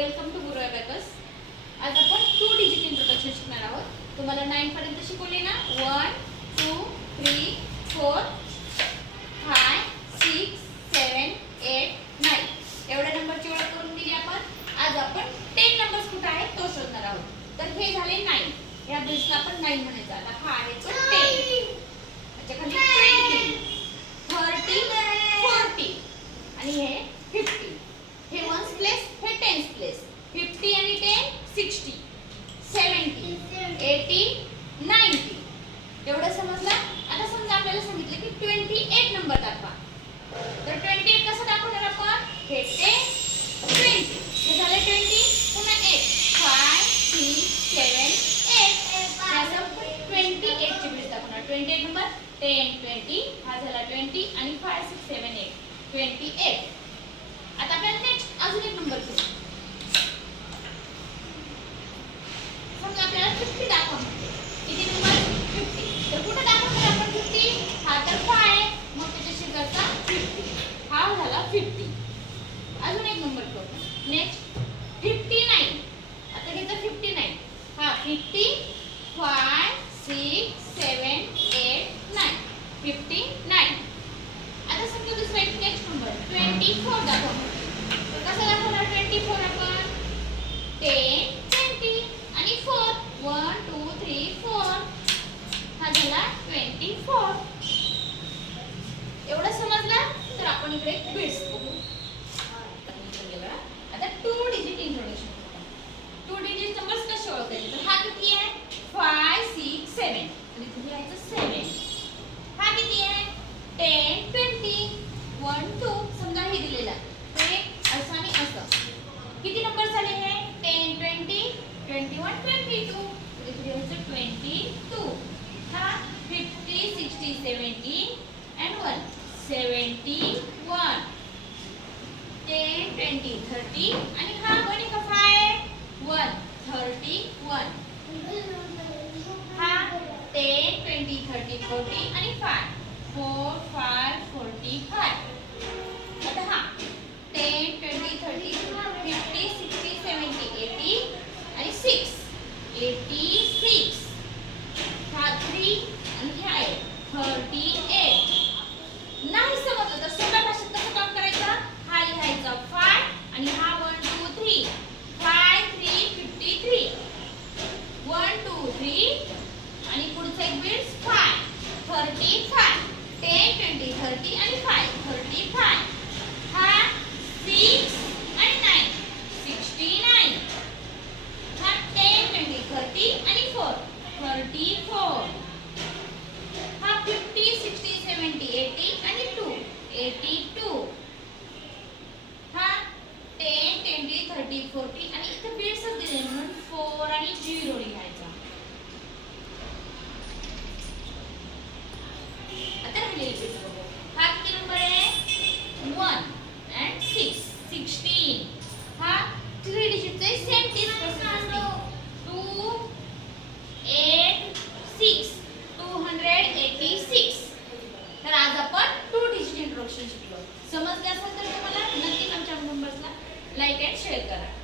Welcome to Guru abacus आज आपण two digit introduction शिकणार आहोत. तुम्हाला नाईन पर्यंत शिकवले ना one two three four five six seven eight nine एवढ्या नंबरची ओळख करून दिली आपण. आज आपण टेन नंबर कुठे आहेत तो शोधणार आहोत. तर हे झाले नाईन या बेसला आपण नाईन म्हणायचं. आता हा आहे तो टेन म्हणजे त्याच्याखाली नंबर टेन ट्वेंटी हा झाला ट्वेंटी आणि five six seven eight twenty eight आता आपल्याला नेक्स्ट अजून एक नंबर घेऊ. समजा आपल्याला fifty on a great. Twenty thirty आणि हा गणी कसा आहे? वन थर्टी वन हा टेन ट्वेंटी थर्टी फोर्टी आणि five four five forty five आता हा ten twenty thirty fifty sixty seventy eighty आणि सिक्स एटी सिक्स हा थ्री आणि आहे. थर्टी ठिकाणी झिरो लिहायचा आता राहिलेली पेज बघू हा किती नंबर आहे वन अँड सिक्स सिक्स्टीन हा थ्री डिजिटचा आहे seventeen two eight six two hundred eighty six तर आज आपण टू डिजिट इंट्रोडक्शन शिकलो समजले असेल तर तुम्हाला नक्की आमच्या नंबर्सला लाईक अँड शेअर करा